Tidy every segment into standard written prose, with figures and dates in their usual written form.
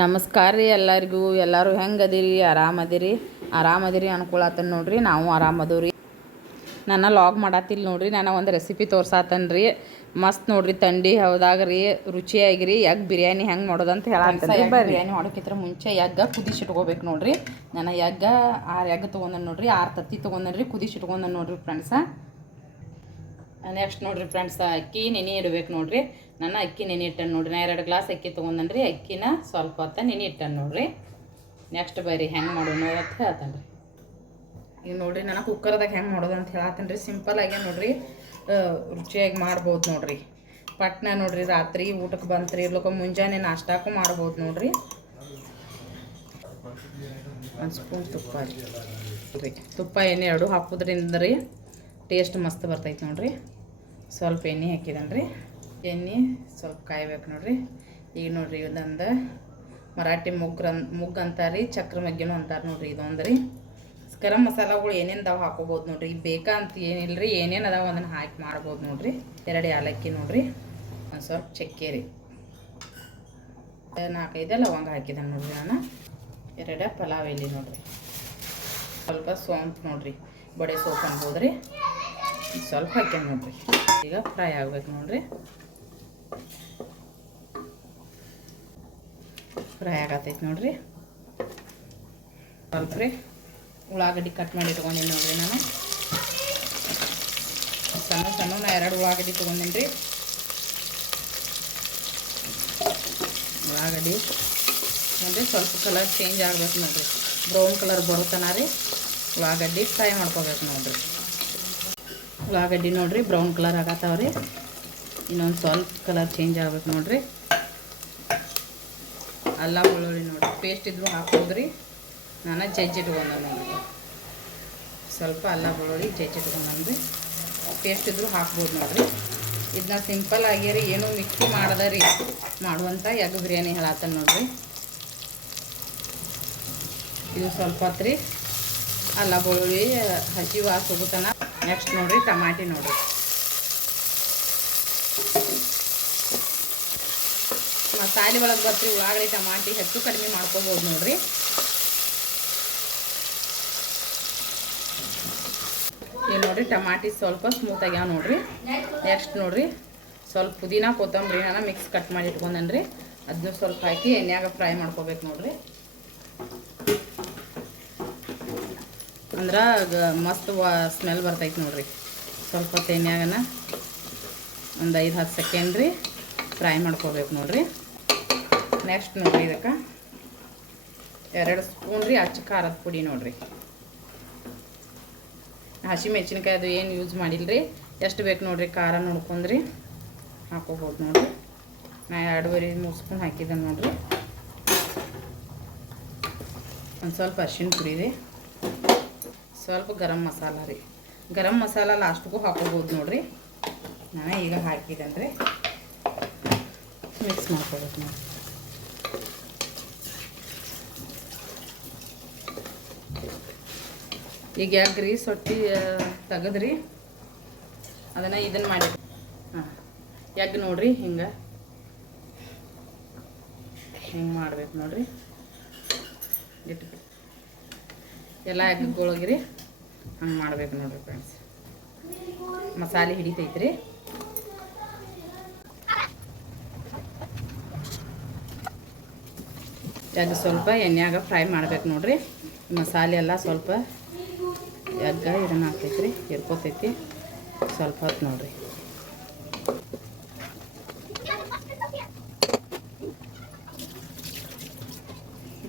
ನಮಸ್ಕಾರ ರೀ ಎಲ್ಲರಿಗೂ. ಎಲ್ಲರೂ ಹೆಂಗೆ ಅದೀರಿ? ಆರಾಮದಿರಿ ಅನ್ಕೊಳತ್ತನ ನೋಡ್ರಿ. ನಾವು ಆರಾಮದವ್ರಿ. ನಾನು ಲಾಗ್ ಮಾಡತ್ತಿಲ್ಲ ನೋಡ್ರಿ. ನಾನು ಒಂದು ರೆಸಿಪಿ ತೋರ್ಸಾತನ್ರಿ. ಮಸ್ತ್ ನೋಡ್ರಿ, ತಂಡಿ ಹೌದಾಗ ರೀ ರುಚಿಯಾಗಿರಿ ಎಗ್ ಬಿರಿಯಾನಿ ಹೆಂಗೆ ಮಾಡೋದಂತ ಹೇಳತ್ತೇನೆ. ಬಿರಿಯಾನಿ ಮಾಡೋಕ್ಕಿಂತ ಮುಂಚೆ ಎಗ್ಗ ಕುದಿಸಿಟ್ಕೋಬೇಕು ನೋಡ್ರಿ. ನಾನು ಎಗ್ಗ 6 ಎಗ್ ತೊಗೊಂಡೇನೆ ನೋಡ್ರಿ. 6 ತತ್ತಿ ತೊಗೊಂಡೇನೆ, ಕುದಿಸಿಟ್ಕೊಂಡೇನೆ ನೋಡ್ರಿ ಫ್ರೆಂಡ್ಸ. ನೆಕ್ಸ್ಟ್ ನೋಡ್ರಿ ಫ್ರೆಂಡ್ಸ್, ಅಕ್ಕಿ ನೆನೆ ಇಡ್ಬೇಕು ನೋಡ್ರಿ. ನಾನು ಅಕ್ಕಿ ನೆನೆ ಇಟ್ಟೇನೆ ನೋಡ್ರಿ. ನಾನು 2 ಗ್ಲಾಸ್ ಅಕ್ಕಿ ತೊಗೊಂಡೇನೆ ರೀ. ಅಕ್ಕಿನ ಸ್ವಲ್ಪ ಹೊತ್ತು ನೆನೆ ಇಟ್ಟೇನೆ ನೋಡ್ರಿ. ನೆಕ್ಸ್ಟ್ ಬರ್ರಿ ಹೆಂಗೆ ಮಾಡೋಣ ಅಂತ ಹೇಳ್ತೇನೆ ರೀ. ಈಗ ನೋಡ್ರಿ, ನಾನು ಕುಕ್ಕರ್ದಾಗ ಹೆಂಗೆ ಮಾಡೋದು ಅಂತ ಹೇಳತ್ತೇನೆ ರೀ. ಸಿಂಪಲ್ ಆಗಿ ನೋಡ್ರಿ, ರುಚಿಯಾಗಿ ಮಾಡ್ಬೋದು ನೋಡ್ರಿ. ಪಟ್ನ ನೋಡ್ರಿ, ರಾತ್ರಿ ಊಟಕ್ಕೆ ಬಂತ್ರಿ ಇರ್ಲಿಕ್ಕೆ ಮುಂಜಾನೆ ನಾಷ್ಟಾಕು ಮಾಡ್ಬೋದು ನೋಡ್ರಿ. 1 ಸ್ಪೂನ್ ತುಪ್ಪ ರೀ. ತುಪ್ಪ ಎಣ್ಣೆ 2 ಹಾಕೋದ್ರಿಂದ ರೀ ಟೇಸ್ಟ್ ಮಸ್ತ್ ಬರ್ತೈತೆ ನೋಡ್ರಿ. ಸ್ವಲ್ಪ ಎಣ್ಣೆ ಹಾಕಿದನ್ರಿ. ಎಣ್ಣೆ ಸ್ವಲ್ಪ ಕಾಯ್ಬೇಕು ನೋಡ್ರಿ. ಈಗ ನೋಡ್ರಿ, ಇದೊಂದು ಮರಾಠಿ ಮುಗ್ಗು ಅಂತಾರೆ ರೀ, ಚಕ್ರ ಮಗ್ಗಿನೂ ಅಂತಾರೆ ನೋಡ್ರಿ. ಇದೊಂದು ರೀ ಗರಂ ಮಸಾಲಗಳು ಏನೇನು ಅದಾವ ಹಾಕೋಬೋದು ನೋಡ್ರಿ. ಈಗ ಬೇಕಾ ಅಂತ ಏನಿಲ್ಲ ರೀ, ಏನೇನು ಅದಾವ ಅದನ್ನು ಹಾಕಿ ಮಾಡ್ಬೋದು ನೋಡ್ರಿ. 2 ಏಲಕ್ಕಿ ನೋಡ್ರಿ, ಒಂದು ಸ್ವಲ್ಪ ಚಕ್ಕೆ ರೀ, 4-5 ಲವಂಗ ಹಾಕಿದ್ದಾನೆ ನೋಡ್ರಿ. ನಾನು 2 ಪಲಾವ್ ಎಲೆ ನೋಡ್ರಿ, ಸ್ವಲ್ಪ ಸೋಂಪು ನೋಡ್ರಿ, ಬಡೆ ಸೋಪ್ ಅನ್ಬೋದು ರೀ, ಸ್ವಲ್ಪ ಹಾಕ್ಯಾನ ನೋಡ್ರಿ. ಈಗ ಫ್ರೈ ಆಗ್ಬೇಕು ನೋಡ್ರಿ. ಫ್ರೈ ಆಗತೈತಿ ನೋಡ್ರಿ. ಸ್ವಲ್ಪ ರೀ ಉಳ್ಳಾಗಡ್ಡಿ ಕಟ್ ಮಾಡಿ ಇಟ್ಕೊಂಡೀನಿ ನೋಡ್ರಿ. ನಾನು ಸಣ್ಣ 2 ಉಳ್ಳಾಗಡ್ಡಿ ತೊಗೊಂಡೀನಿ ರೀ. ಉಳ್ಳಾಗಡ್ಡಿ ನೋಡ್ರಿ ಸ್ವಲ್ಪ ಕಲರ್ ಚೇಂಜ್ ಆಗ್ಬೇಕು ನೋಡ್ರಿ. ಬ್ರೌನ್ ಕಲರ್ ಬರುತ್ತಾನ ರೀ ಉಳ್ಳಾಗಡ್ಡಿ ಫ್ರೈ ಮಾಡ್ಕೋಬೇಕು ನೋಡ್ರಿ. ಉಳ್ಳಾಗಡ್ಡಿ ನೋಡ್ರಿ ಬ್ರೌನ್ ಕಲರ್ ಆಗತ್ತಾವ್ರಿ. ಇನ್ನೊಂದು ಸ್ವಲ್ಪ ಕಲರ್ ಚೇಂಜ್ ಆಗ್ಬೇಕು ನೋಡ್ರಿ. ಅಲ್ಲ ಬೆಳ್ಳುಳ್ಳಿ ನೋಡ್ರಿ ಪೇಸ್ಟ್ ಇದ್ರೂ ಹಾಕೋದ್ರಿ. ನಾನು ಜಜ್ಜಿಟ್ಕೊಂಡೆ ನೋಡ್ರಿ. ಸ್ವಲ್ಪ ಅಲ್ಲ ಬೆಳ್ಳುಳ್ಳಿ ಜಜ್ಜಿಟ್ಕೊಂಡ್ರಿ. ಪೇಸ್ಟ್ ಇದ್ರೂ ಹಾಕ್ಬೋದು ನೋಡ್ರಿ. ಇದನ್ನ ಸಿಂಪಲ್ ಆಗ್ಯಾರಿ, ಏನೂ ಮಿಕ್ಸಿ ಮಾಡದ ರೀ ಮಾಡುವಂಥ ಎಗ್ ಬಿರಿಯಾನಿ ಹೇಳತ್ತೇನೆ ನೋಡ್ರಿ. ಇದು ಸ್ವಲ್ಪ ಹೊತ್ತು ರೀ ಅಲ್ಲ ಬೆಳ್ಳುಳ್ಳಿ ಹಸಿ ವಾಸ ಹೋಗುತ್ತಾನ. ನೆಕ್ಸ್ಟ್ ನೋಡ್ರಿ ಟಮಾಟಿ ನೋಡ್ರಿ. ಮಸಾಲೆ ಒಳಗೆ ಬರ್ತೀರಿ ಉಳ್ಳಾಗಡ್ಡಿ ಟಮಾಟಿ ಹೆಚ್ಚು ಕಡಿಮೆ ಮಾಡ್ಕೋಬೋದು ನೋಡ್ರಿ. ಈಗ ನೋಡ್ರಿ ಟಮಾಟಿ ಸ್ವಲ್ಪ ಸ್ಮೂತ್ ಆಗ್ಯಾವ ನೋಡ್ರಿ. ನೆಕ್ಸ್ಟ್ ನೋಡ್ರಿ ಸ್ವಲ್ಪ ಪುದೀನ ಕೊತ್ತಂಬರಿ ನಾನು ಮಿಕ್ಸ್ ಕಟ್ ಮಾಡಿ ಇಟ್ಕೊಂಡೇನೆ ರೀ. ಅದನ್ನು ಸ್ವಲ್ಪ ಹಾಕಿ ಎಣ್ಣೆಯಾಗ ಫ್ರೈ ಮಾಡ್ಕೋಬೇಕು ನೋಡ್ರಿ. ಅಂದ್ರೆ ಮಸ್ತ್ ಸ್ಮೆಲ್ ಬರ್ತೈತೆ ನೋಡ್ರಿ. ಸ್ವಲ್ಪ ಹೊತ್ತು ಎಣ್ಣೆಯಾಗನ ಒಂದು 5-10 ಸೆಕೆಂಡ್ ರೀ ಫ್ರೈ ಮಾಡ್ಕೋಬೇಕು ನೋಡ್ರಿ. ನೆಕ್ಸ್ಟ್ ನೋಡ್ರಿ ಇದಕ್ಕೆ 2 ಸ್ಪೂನ್ ರೀ ಅಚ್ಚ ಖಾರದ ಪುಡಿ ನೋಡ್ರಿ. ಹಸಿ ಮೆಣಸಿನ್ಕಾಯಿ ಅದು ಏನು ಯೂಸ್ ಮಾಡಿಲ್ರಿ. ಎಷ್ಟು ಬೇಕು ನೋಡ್ರಿ ಖಾರ ನೋಡ್ಕೊಂಡ್ರಿ ಹಾಕೋಬೋದು ನೋಡ್ರಿ. ನಾ 2-3 ಸ್ಪೂನ್ ಹಾಕಿದ್ದೇನೆ ನೋಡ್ರಿ. ಒಂದು ಸ್ವಲ್ಪ ಅರಿಶಿಣ ಪುಡಿ ರೀ, ಸ್ವಲ್ಪ ಗರಂ ಮಸಾಲ ರೀ. ಗರಂ ಮಸಾಲ ಲಾಸ್ಟ್ಗೂ ಹಾಕೋಬೋದು ನೋಡ್ರಿ. ನಾನು ಈಗ ಹಾಕಿದ್ದೇನೆ ರೀ. ಮಿಕ್ಸ್ ಮಾಡ್ಕೋಬೇಕು ನೋಡಿ. ಈಗ ಎಗ್ ರೀ ಸೊಟ್ಟಿ ತೆಗೆದ್ರಿ ಅದನ್ನು ಇದನ್ನು ಮಾಡಿ ಎಗ್ ನೋಡ್ರಿ ಹಿಂಗೆ ಮಾಡ್ಬೇಕು ನೋಡ್ರಿ. ಇಟ್ಬಿಟ್ಟು ಎಲ್ಲ ಎಗ್ಗೊಳಗಿರಿ ಹಂಗೆ ಮಾಡ್ಬೇಕು ನೋಡ್ರಿ ಫ್ರೆಂಡ್ಸ್. ಮಸಾಲೆ ಹಿಡಿತೈತ್ರಿ. ಎಗ್ ಸ್ವಲ್ಪ ಎಣ್ಣೆಯಾಗ ಫ್ರೈ ಮಾಡ್ಬೇಕು ನೋಡ್ರಿ. ಮಸಾಲೆ ಎಲ್ಲ ಸ್ವಲ್ಪ ಎಗ್ಗ ಇದನ್ನು ಹಾಕ್ತೈತ್ರಿ, ಹಿರ್ಕೋತೈತಿ ಸ್ವಲ್ಪ ಹೊತ್ತು ನೋಡ್ರಿ.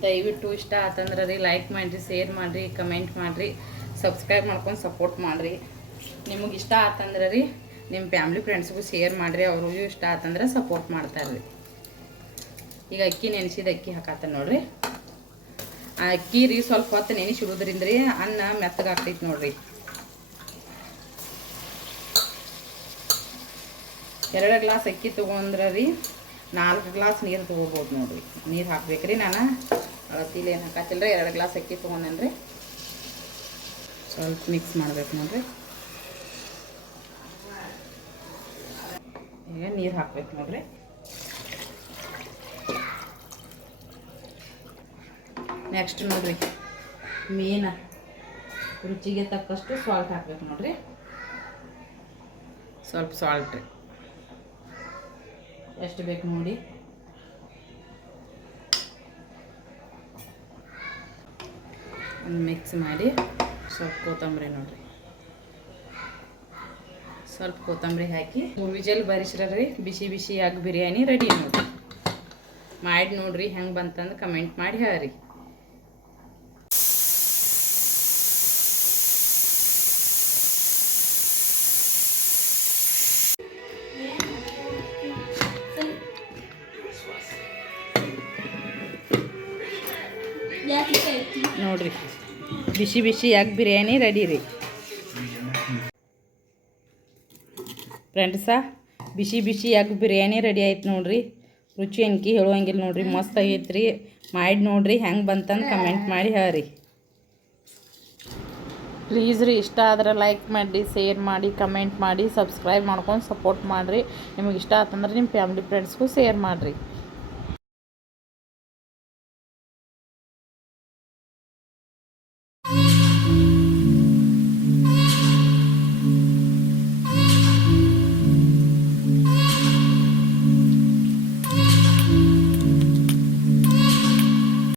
ದಯವಿಟ್ಟು ಇಷ್ಟ ಆತಂದ್ರೆ ರೀ ಲೈಕ್ ಮಾಡಿರಿ, ಶೇರ್ ಮಾಡಿರಿ, ಕಮೆಂಟ್ ಮಾಡಿರಿ, ಸಬ್ಸ್ಕ್ರೈಬ್ ಮಾಡ್ಕೊಂಡು ಸಪೋರ್ಟ್ ಮಾಡಿರಿ. ನಿಮಗೆ ಇಷ್ಟ ಆತಂದ್ರೆ ರೀ ನಿಮ್ಮ ಫ್ಯಾಮ್ಲಿ ಫ್ರೆಂಡ್ಸ್ಗೂ ಶೇರ್ ಮಾಡಿರಿ. ಅವ್ರಿಗೂ ಇಷ್ಟ ಆತಂದ್ರೆ ಸಪೋರ್ಟ್ ಮಾಡ್ತಾರೆ ರೀ. ಈಗ ಅಕ್ಕಿ ನೆನೆಸಿದ ಅಕ್ಕಿ ಹಾಕತ್ತೇನೆ ನೋಡ್ರಿ. ಆ ಅಕ್ಕಿ ರೀ ಸ್ವಲ್ಪ ಹೊತ್ತು ನೆನೆಸಿಡೋದ್ರಿಂದ ರೀ ಅನ್ನ ಮೆತ್ತಗಾಗ್ತೈತಿ ನೋಡ್ರಿ. 2 ಗ್ಲಾಸ್ ಅಕ್ಕಿ ತೊಗೊಂಡ್ರೆ ರೀ 4 ಗ್ಲಾಸ್ ನೀರು ತೊಗೋಬೋದು ನೋಡ್ರಿ. ನೀರು ಹಾಕ್ಬೇಕ್ರಿ. ನಾನು ಅಳತಿಲಿ ಏನು ಹಾಕತ್ತಿಲ್ಲ ರೀ. 2 ಗ್ಲಾಸ್ ಅಕ್ಕಿ ತೊಗೊಂಡೇನೆ ರೀ. ಸ್ವಲ್ಪ ಮಿಕ್ಸ್ ಮಾಡ್ಬೇಕು ನೋಡ್ರಿ. ಈಗ ನೀರು ಹಾಕ್ಬೇಕು ನೋಡ್ರಿ. ನೆಕ್ಸ್ಟ್ ನೋಡಿರಿ ಮೀನು ರುಚಿಗೆ ತಕ್ಕಷ್ಟು ಸಾಲ್ಟ್ ಹಾಕ್ಬೇಕು ನೋಡಿರಿ. ಸ್ವಲ್ಪ ಸಾಲ್ಟ್ ರೀ ಎಷ್ಟು ಬೇಕು ನೋಡಿ. ಒಂದು ಮಿಕ್ಸ್ ಮಾಡಿ ಸ್ವಲ್ಪ ಕೊತ್ತಂಬರಿ ನೋಡಿರಿ, ಸ್ವಲ್ಪ ಕೊತ್ತಂಬರಿ ಹಾಕಿ 3 ವಿಜಲ್ ಬರಿಸ್ರಿ. ಬಿಸಿ ಬಿಸಿಯಾಗಿ ಬಿರಿಯಾನಿ ರೆಡಿ ನೋಡಿರಿ. ಮಾಡಿ ನೋಡಿರಿ ಹೆಂಗೆ ಬಂತಂದು ಕಮೆಂಟ್ ಮಾಡಿ ಹೇಳ್ರಿ. ನೋಡ್ರಿ ಬಿಸಿ ಬಿಸಿ ಯಾಕೆ ಬಿರಿಯಾನಿ ರೆಡಿ ರೀ ಫ್ರೆಂಡ್ಸ. ಬಿಸಿ ಬಿಸಿ ಯಾಕೆ ಬಿರಿಯಾನಿ ರೆಡಿ ಆಯ್ತು ನೋಡ್ರಿ. ರುಚಿ ಅನ್ಕಿ ಹೇಳುವಂಗಿಲ್ಲ ನೋಡ್ರಿ, ಮಸ್ತ್ ಆಗೈತೆ ರೀ. ಮಾಡಿ ನೋಡ್ರಿ ಹೆಂಗೆ ಬಂತಂದು ಕಮೆಂಟ್ ಮಾಡಿ ಹೇಳ್ರಿ. ಪ್ಲೀಸ್ ರೀ ಇಷ್ಟ ಆದ್ರೆ ಲೈಕ್ ಮಾಡಿ, ಶೇರ್ ಮಾಡಿ, ಕಮೆಂಟ್ ಮಾಡಿ, ಸಬ್ಸ್ಕ್ರೈಬ್ ಮಾಡ್ಕೊಂಡು ಸಪೋರ್ಟ್ ಮಾಡಿರಿ. ನಿಮಗೆ ಇಷ್ಟ ಆತಂದ್ರೆ ನಿಮ್ಮ ಫ್ಯಾಮಿಲಿ ಫ್ರೆಂಡ್ಸ್ಗೂ ಶೇರ್ ಮಾಡಿರಿ.